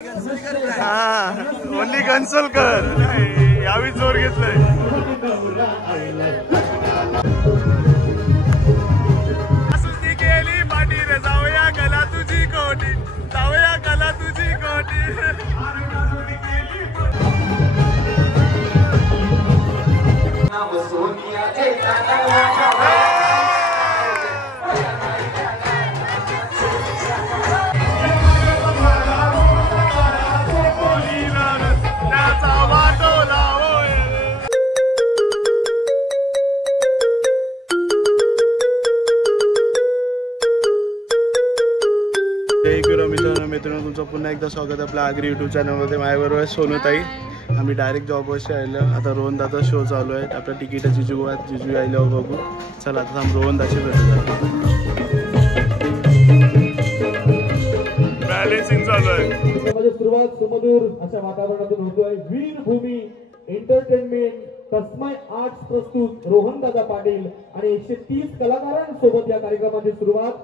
Only कन्सोलकर यावी जोर घेतलाय. सुस्ती केली पाठी रे जाऊया कला तुझी कोटी, जाऊया कला तुझी कोटी. मित्रांनो तुमचं पुन्हा एकदा स्वागत आपल्या आगरी यूट्यूब चॅनलमध्ये. माझ्याबरोबर सोनूताई. आम्ही डायरेक्ट जॉबवरशी आलो. आता रोहन दादा शो चालू आहे. आपल्या तिकीट जिजू आयला बघू. चला आता आम्ही रोहन दाची भेटू. बॅलेन्सिंग चालू आहे. सुरुवात सुमधुर अशा वातावरणातून होतोय. वीरभूमी एंटरटेनमेंट तस्मय आर्ट्स प्रस्तुत रोहन दादा पाटील आणि 130 कलाकारांसोबत या कार्यक्रमाची सुरुवात.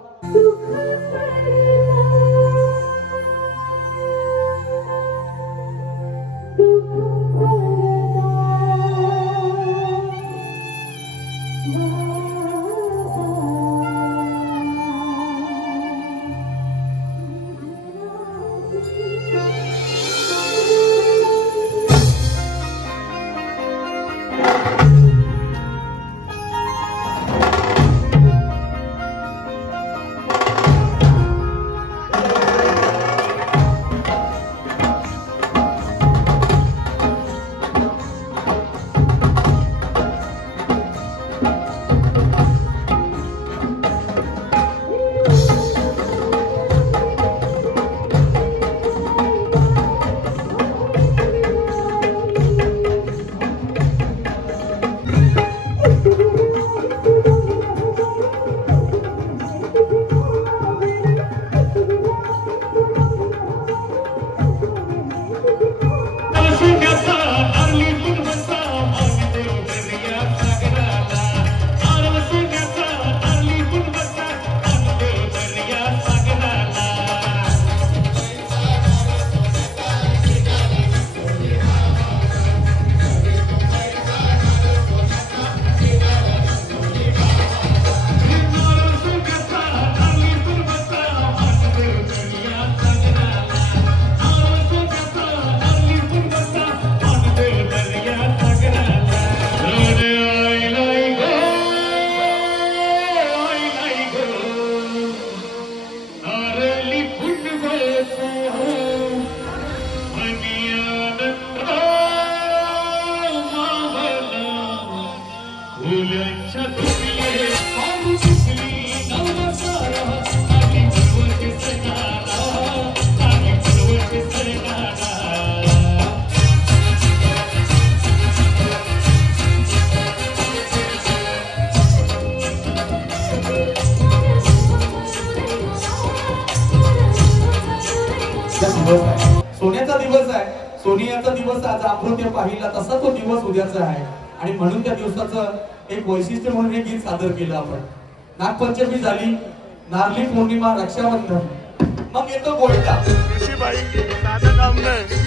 सोन्याचा दिवस आहे. सोनियाचा दिवस आज अमृत पाहिला तसा तो दिवस उद्याचा आहे. आणि म्हणून त्या दिवसाचं एक वैशिष्ट्य म्हणून हे गीत सादर केलं आपण. नागपंचमी झाली, नारळी पौर्णिमा, रक्षाबंधन, मग येतो गोळटा. साधं काम नाही.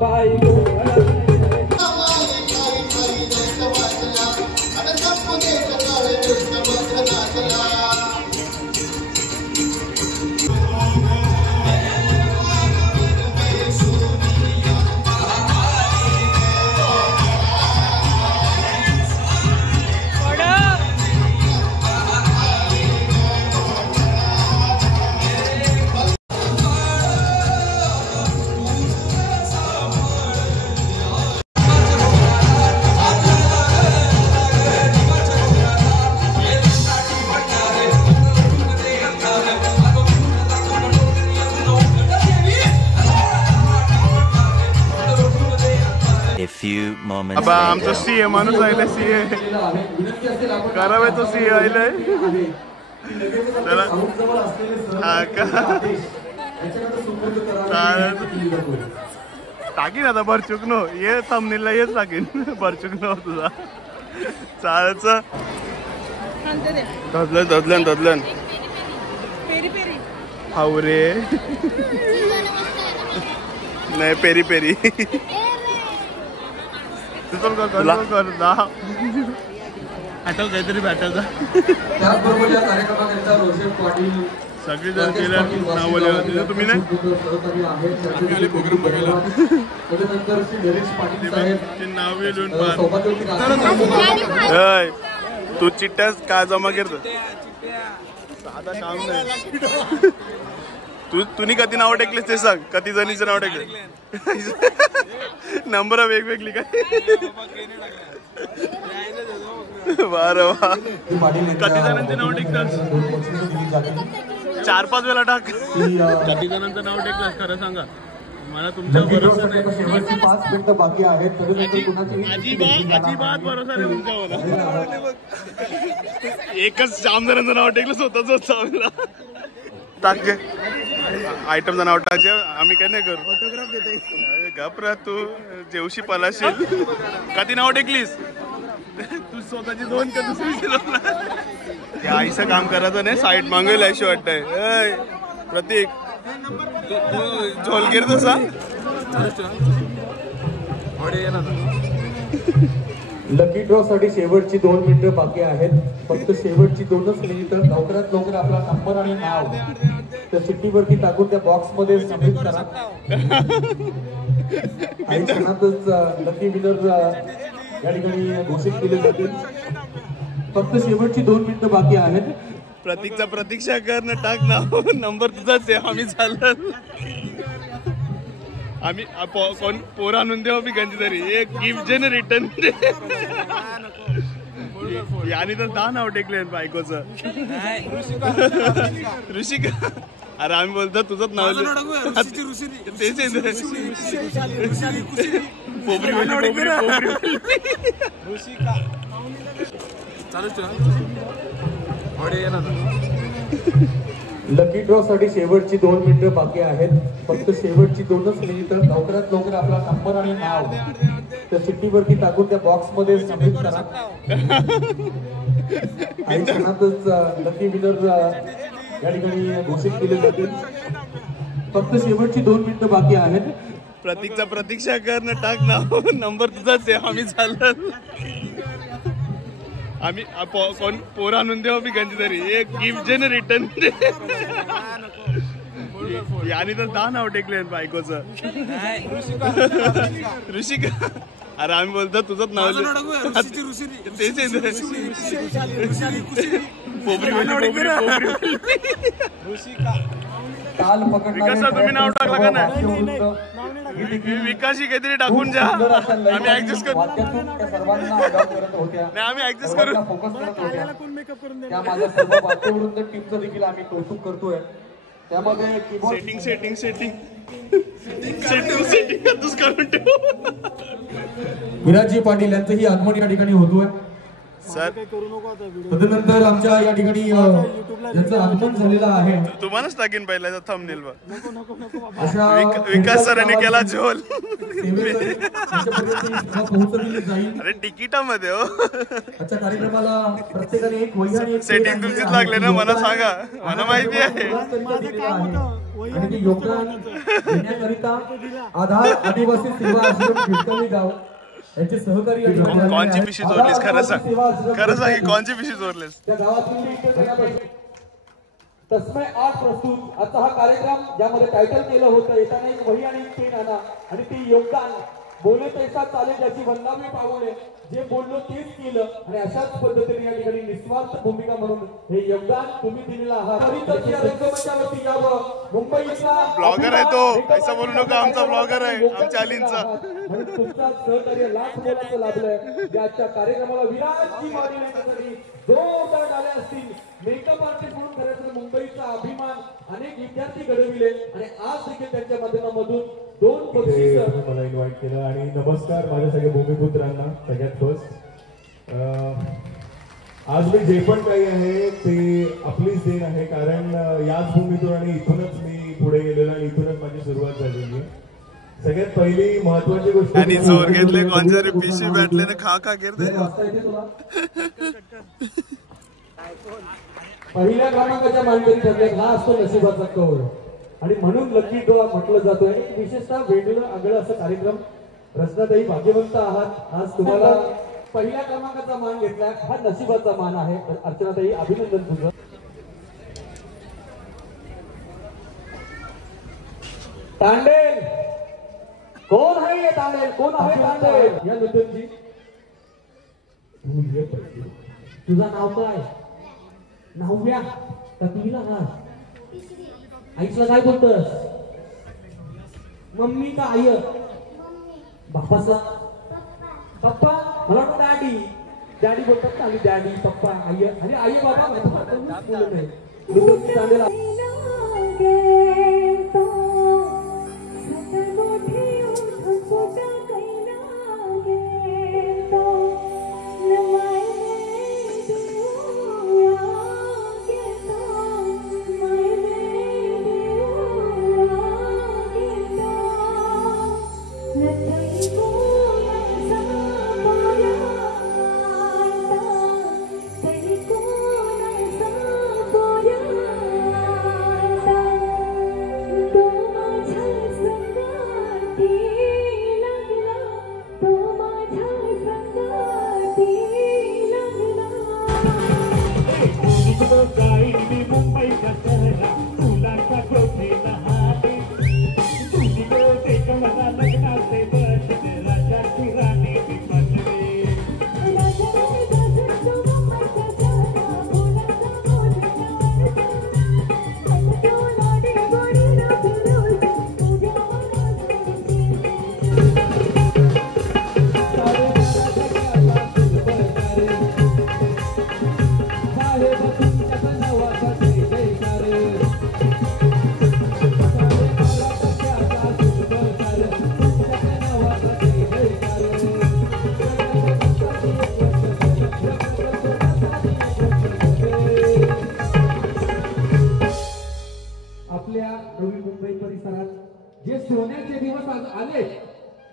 बाई गोळा अब आमचं सीए माणूस आयलाय सीए करावे तो सीए आयलाय चला हा का टाकीन आता भरचूक नो ये थंबनेलला येच टाकीन भरचूक नो तुझा चालायचं धदलन हाव रे नाही पेरी पेरी आठव काहीतरी बॅटलचा त्याचबरोबर या कार्यक्रमात त्यांचा रोशन पाटील सगळी जण केल्या नावले होते तुम्ही नाही नाव लिहून तू चिट्ट्या काय जमा करतो साधा काम नाही तुम्ही कधी नाव टेकलेस ते सांग कधी जणीचं नाव टेकले नंबर वेगवेगळी काय बार वा कधी जणांचे नाव टेकतात 4-5 वेळा टाक कधी जणांचं नाव टेकलं खरं सांगा मला तुमच्या भरोसा नाही 5 मिनिटं बाकी आहेत अजिबात भरोसा नाही तुमच्यावर एकच जाम जणांचं नाव टेकलं स्वतःच होतं टाक आयटमचं नाव टाकचे आम्ही काय नाही करू ऑटोग्राफ देते घाबरा तू जेवशी पलाशील कधी नाव टेकलीस तू स्वतःची 2 का दुसरी आईचं काम करायचं नाही साईड मागेल अशी वाटतंय प्रतीक तू झोलगीर तसा लकी ड्रॉ साठी शेवटची 2 मिनिटं बाकी आहेत फक्त शेवटची 2च मिनिटं लवकरात लवकर आपला नंबर आणि नाव त्या चिठ्ठीवरती टाकून त्या बॉक्स मध्ये सबमिट करा काही क्षणातच लकी विनर या ठिकाणी घोषित केले जातील फक्त शेवटची 2 मिनिटं बाकी आहेत प्रतीकचा प्रतीक्षा करणं टाक नाव नंबर तुझाच आहे आम्ही चाललं आम्ही कोण पोर आणून देऊ मी कधी तरी एक गिफ्ट जे ना रिटर्न याने तर 10 नाव टेकले बायकोचं ऋषिका अरे आम्ही बोलतो तुझंच नाव लकी ड्रॉ साठी शेवटची 2 मिनिटं बाकी आहेत फक्त शेवटची 2च मिनिटं लवकरात लवकर आपला नंबर आणि नाव त्या चिठ्ठीवरती टाकून त्या बॉक्स मध्ये सबमिट करा काही क्षणातच लकी विनर या ठिकाणी घोषित केले जातील फक्त शेवटची 2 मिनिटं बाकी आहेत प्रतीकचा प्रतीक्षा करणं टाक नाव नंबर तुझाच आहे आम्ही चाललं आम्ही कोण पोर आणून देऊ मी कधी तरी एक गिफ्ट जे ना रिटर्न याने तर 10 नाव टेकले बायकोचं ऋषिका अरे आम्ही बोलतो तुझंच नाव तुम्ही नाव टाकलं का नाही विकाशी काहीतरी टाकून जा आम्ही ऍडजस्ट करू नाही आम्ही ऍडजस्ट करू त्या माझ्या सर्व वाद्यवृंद टीमचं देखील आम्ही कौतुक करतोय त्यामध्ये सेटिंग करून ठेव विराजजी पाटील यांचंही आगमन या ठिकाणी होतोय सर तदनंतर आमच्या या ठिकाणी ज्यांचं आगमन झालेलं आहे तुम्हालाच टाकीन पहिला थंबनेल बघ. अशा विकास सरांनी केला झोल. पोहोचवली जाईल. अरे तिकिटामध्ये हो. आजच्या कार्यक्रमाला प्रत्येकाने एक वही आणि एक सेटिंग तुमचीच लागले ना, मला सांगा, मला माहिती आहे. आणि ते योगदान देण्याकरिता आधार आदिवासी सेवा आश्रम खिडकली गाव यांचे सहकारी कोणची पिशी चोरलीस खरं सांग, खरं सांग की कोणची पिशी चोरलीस. त्या गावातील तस्मै आर्ट प्रस्तुत आजचा हा कार्यक्रम ज्यामध्ये टायटल केलं होतं येताना एक वही आणि एक पेन आणा आणि ते योगदान बोले पैसा चालेल याची वंदावे पावले, जे बोललो तेच केलं आणि अशाच पद्धतीने या ठिकाणी निस्वार्थ भूमिका म्हणून हे योगदान तुम्ही दिलेलं आहात. रंगमंचावरती यावं मुंबईचा ब्लॉगर आहे तो, ऐसा बोलू नका, आमचा ब्लॉगर आहे, आमच्या अलींचा. म्हणून तुमचा सहकार्य लाख मोलाचं लाभलंय. ज्याच्या कार्यक्रमाला विराटची वाढी येण्यासाठी जोरदार टाळ्या असतील. मेकअप आर्टिस्ट म्हणून खरंतर मुंबईचा अभिमान अनेक विद्यार्थी घडविले आणि आज देखील त्यांच्या माध्यमामधून 2 बक्षीस मला इन्व्हाइट केलं. आणि नमस्कार माझ्या सगळ्या भूमिपुत्रांना. सगळ्यात फर्स्ट आज मी जे पण काही आहे ते आपलीच देण आहे, कारण याच भूमीतून आणि इथूनच मी पुढे गेलेलो आणि इथूनच माझी सुरुवात झालेली आहे. सगळ्यात पहिली महत्वाची गोष्ट आणि जोर घेतले कोणतरी पिशी भेटले ना खा खा गिरते. पहिल्या क्रमांकाच्या मानकरी ठरल्या हा असतो नशिबाचा कौल आणि म्हणून लकी ड्रॉ म्हटलं जातोय. विशेषतः वेगळं आगळं असं कार्यक्रम. रचनाताई भाग्यवंत आहात, आज तुम्हाला पहिल्या क्रमांकाचा मान घेतला, हा नशिबाचा मान आहे. अर्चनाताई अभिनंदन तुझं. तांडेल कोण आहे? तांडेल कोण आहे? तांडेल या नूतनजी तुझं नाव काय? नवव्या तकवीला ना आईला काय बोलतोस? मम्मी का आई? बापाचा पप्पा? मला वाटतं डॅडी. डॅडी बोलतात ना, डॅडी पप्पा आई. अरे आई बाबा बोलत नाही. सोन्याचे दिवस आले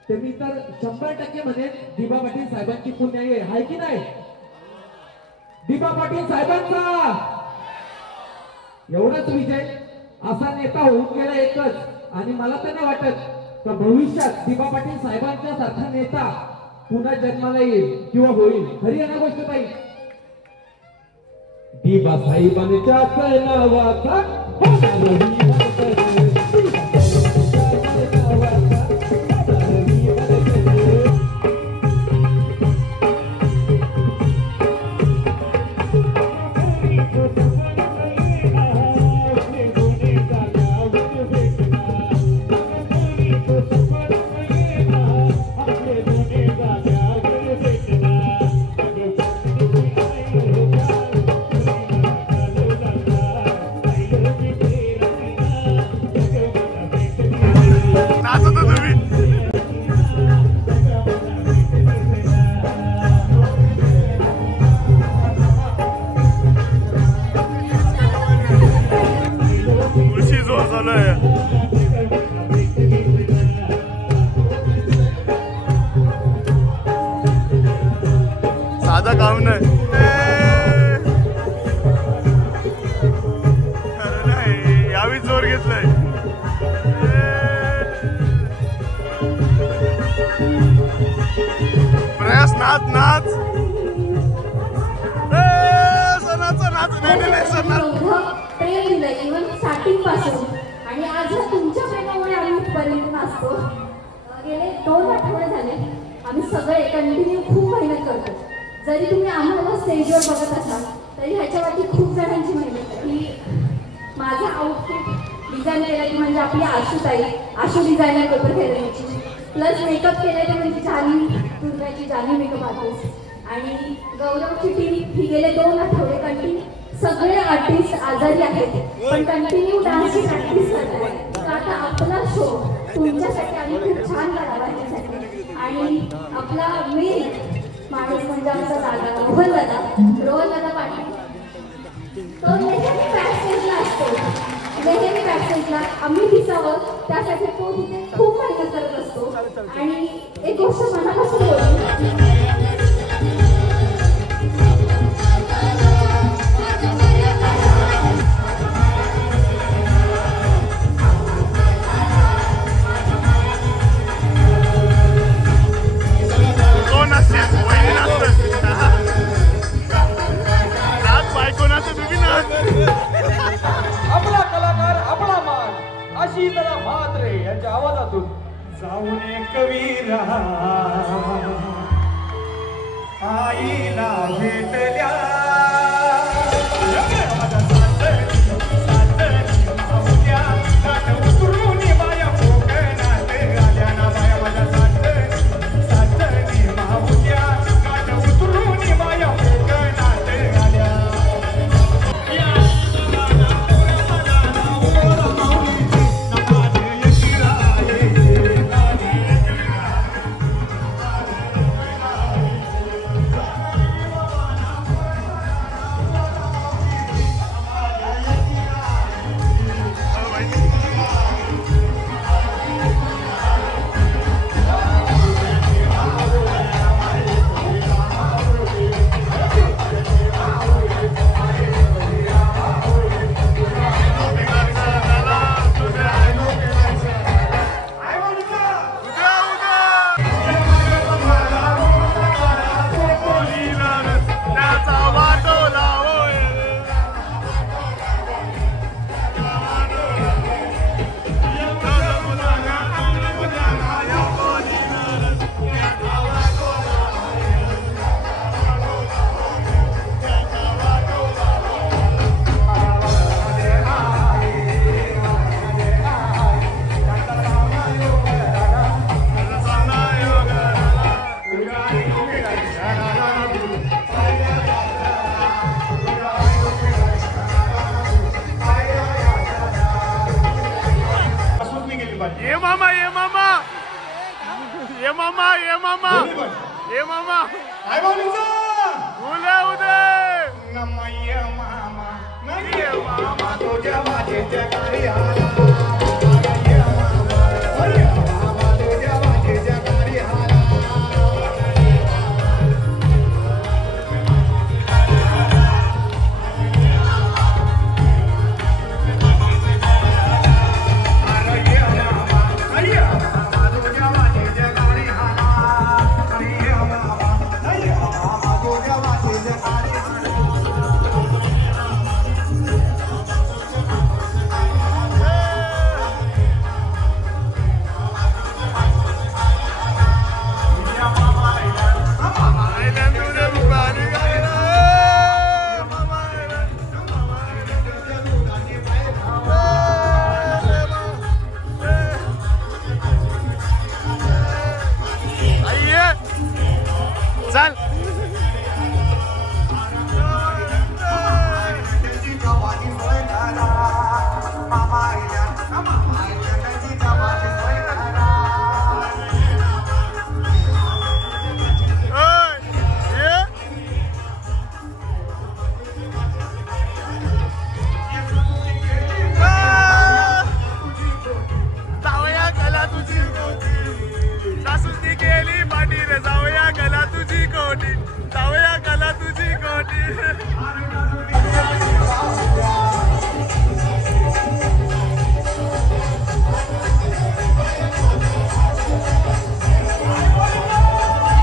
ते मी तर 100% म्हणेन दिबा पाटील साहेबांची पुण्याई आहे की नाही? दिबा पाटील साहेबांचा एवढाच विजय. असा नेता होऊन गेला एकच आणि मला तर नाही वाटत का भविष्यात दिबा पाटील साहेबांच्या सारखा नेता पुन्हा जन्माला येईल किंवा होईल. खरी आहे ना गोष्ट ताई? दिबा साहेबांच्या नावाचा नाच नाच सणाचं नाच नाही सणा प्रेम दिलं इव्हन स्टार्टिंग पासून आणि आज तुमच्या प्रेमामुळे आम्ही इथपर्यंत नाचतो. गेले 2 आठवडे झाले आम्ही सगळे कंटिन्यू खूप मेहनत करतो. जरी तुम्ही आम्हाला स्टेजवर बघत असाल तरी ह्याच्यावरती खूप जणांची मेहनत आहे. की माझा आउटफिट डिझाईन केला की म्हणजे आपली आशू डिझायनर पेपर फेरण्याची प्लस मेकअप केलं ते म्हणजे जानी मेकअप आर्टिस्ट आणि गौरवची टीम ही गेले 2 आठवडे कंटिन्यू सगळे आर्टिस्ट आजारी आहेत पण कंटिन्यू डान्सची प्रॅक्टिस करतात. तर आता आपला शो तुमच्यासाठी आम्ही खूप छान करावा ह्याच्यासाठी आणि आपला मेन माणूस म्हणजे आमचा दादा रोहन दादा पाटील. तो नेहमी बॅकस्टेजला असतो. नेहमी बॅकस्टेजला आम्ही दिसावं त्यासाठी तो तिथे खूप मेहनत करत असतो. आणि एक गोष्ट मनापासून बोलू आपला कलाकार आपला मान अशी त्याला म्हात्रे यांच्या आवाजातून जाऊन कवीरा आईला भेटल्या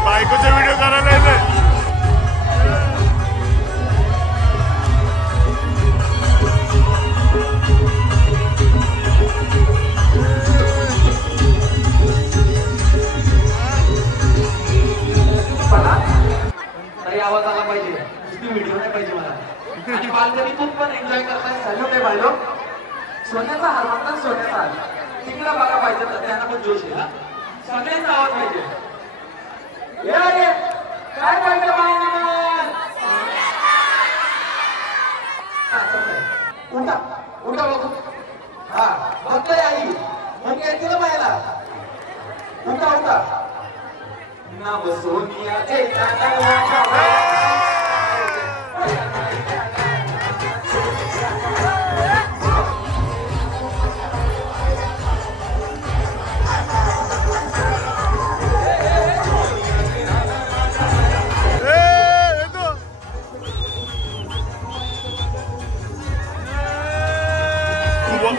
बायकोचे व्हिडिओ करायला आणि बालकनीतून पण एन्जॉय करताय. सॅल्यूट आहे बायलो. सोन्याचा हार म्हणतात, सोन्याचा हार तिकडे बघा पाहिजे तर त्यांना पण जोश आहे. सगळ्यांचा आवाज पाहिजे. काय पाहिजे उठा उठा बघू. हा बघतोय आई मग काय तिला पाहिला. उठा उठा. नाव सोनिया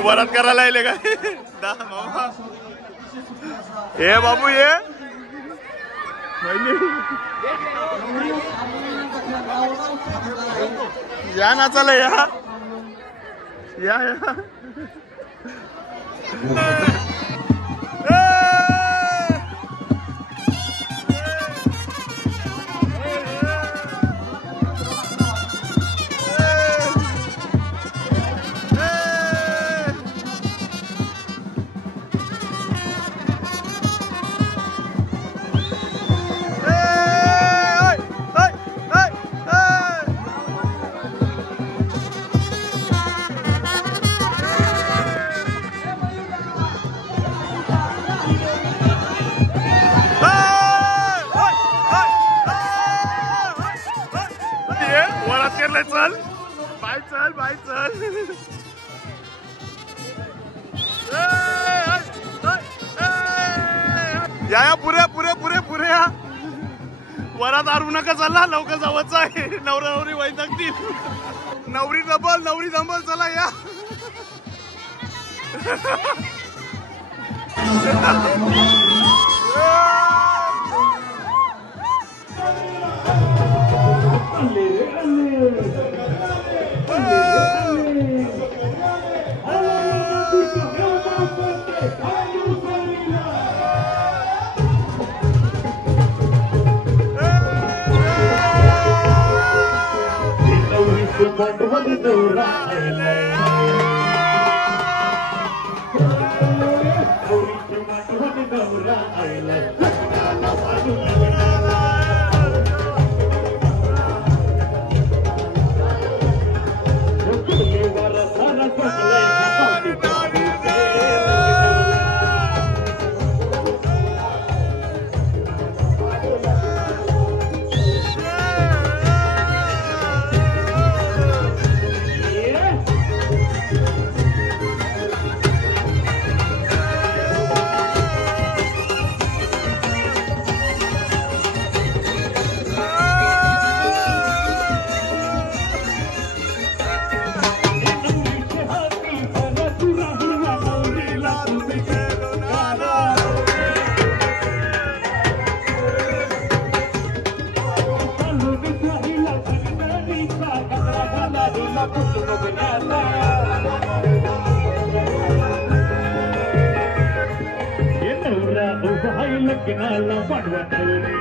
वरात करायला येले काय हे बाबू ये या नाचायला या या चल बाय चल बाय चल या पुरे पुरे पुरे पुरे या वरात आरू नका चला लवकर जावंच आहे. नवरा नवरी वैतागतील. नवरी दंबल चला या Looking all up, what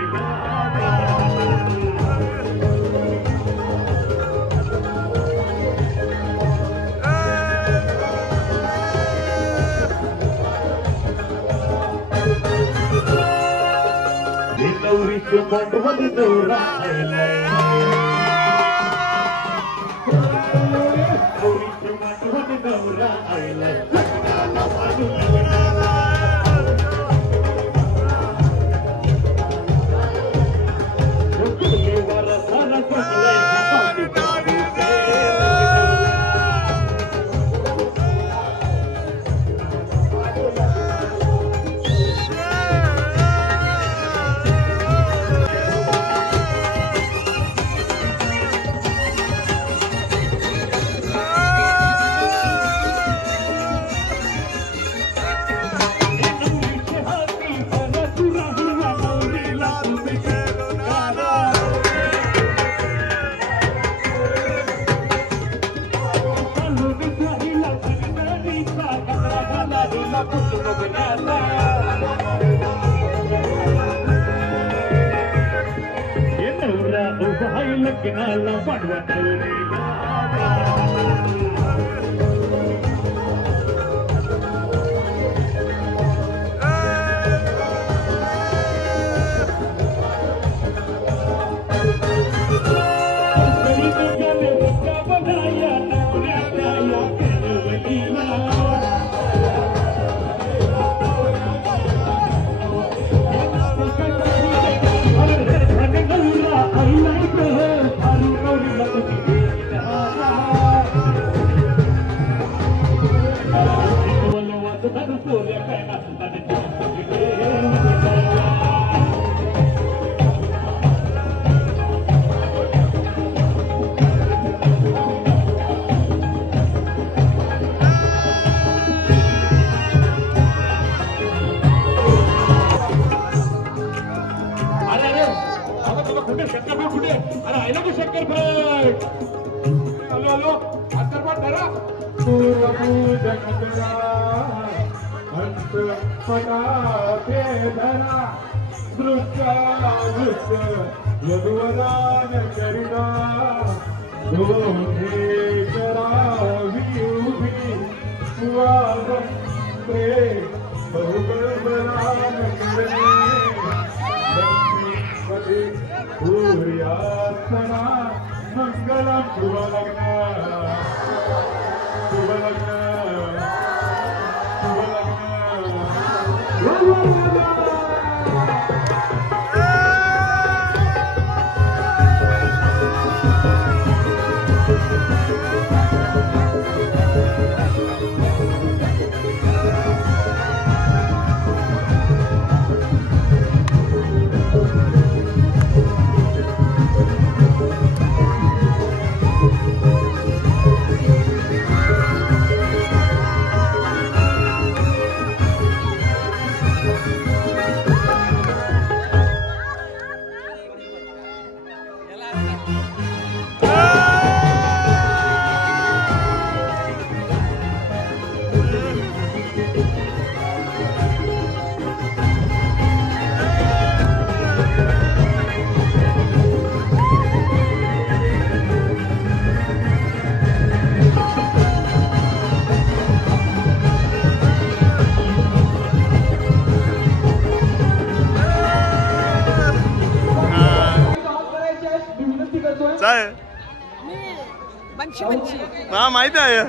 हा माहिती आहे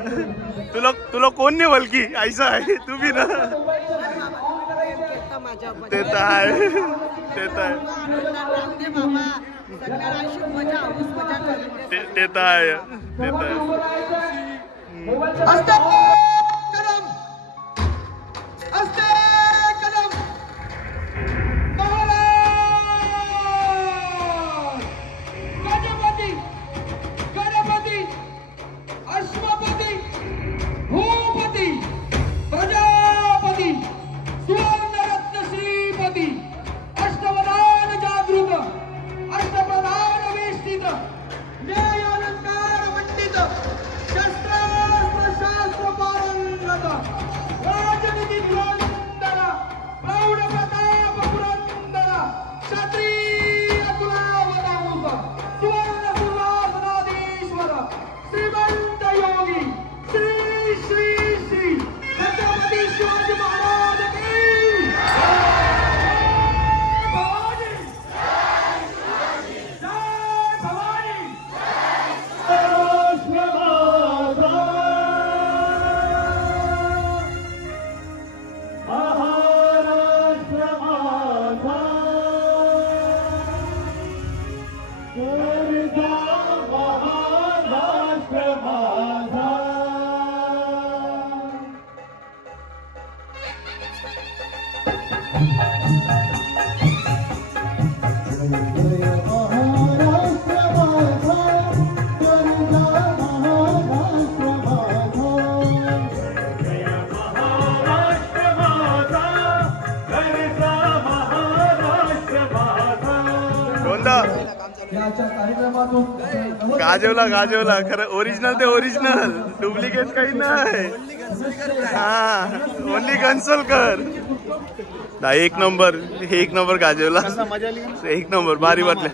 तुला कोण नाही वलकी ऐसा आहे तू बी ना ते तर आहे ते तर आहे गाजवला खरं ओरिजिनल ते ओरिजिनल डुप्लिकेट काही नाही हा ओनली कन्सोलकर एक नंबर गाजवला एक नंबर भारी वाटले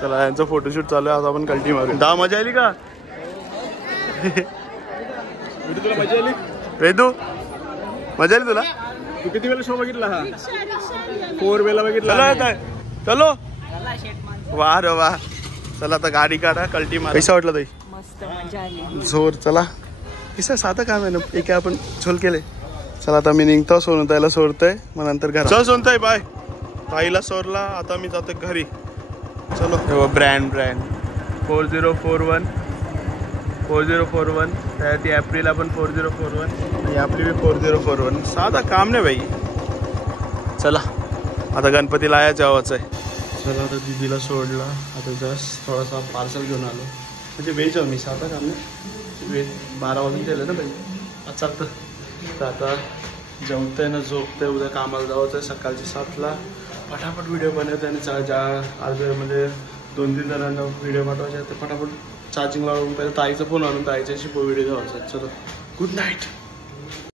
चला यांचं फोटोशूट चालू आहे आता आपण कल्टी मारू दहा मजा आली का तुला मजा आली वेदू मजा आली तुला तू किती वेळा शो बघितला हा 4 वेळा बघितला चलो वा रे वा चला आता गाडी काढा कल्टी मारा कैसा वाटलं ताई मस्त मजा आली जोर चला किसा साधं काम आहे ना एक आपण झोल केले चला आता मी निघतो सोनताईला सोडतोय मग नंतर घरा चल सोनताई बाय ताईला सोडला आता मी जातो घरी चलो हे ब्रँड 4041 त्या ती एप्रिलला पण 4041 आणि आपली बी 4041. साधा काम नाही भाई. चला आता गणपतीला या जेवायचं आहे. चला आता दीदीला सोडला. आता जस्ट थोडासा पार्सल घेऊन आलो. म्हणजे व्हेज मी साधा काम नाही व्हेज 12 वाजून केलं ना भाई. चालतं तर आता जेवतंय ना झोपतंय. उद्या कामाला जायचं आहे सकाळची 7ला. फटाफट व्हिडिओ बनवते आणि ज्या आज म्हणजे 2-3 जणांना व्हिडिओ पाठवायचे तर फटाफट चार्जिंग लावून पहिले ताईचा फोन आणून ताईच्याशी व्हिडिओ घ्यायचा. चलो गुड नाईट.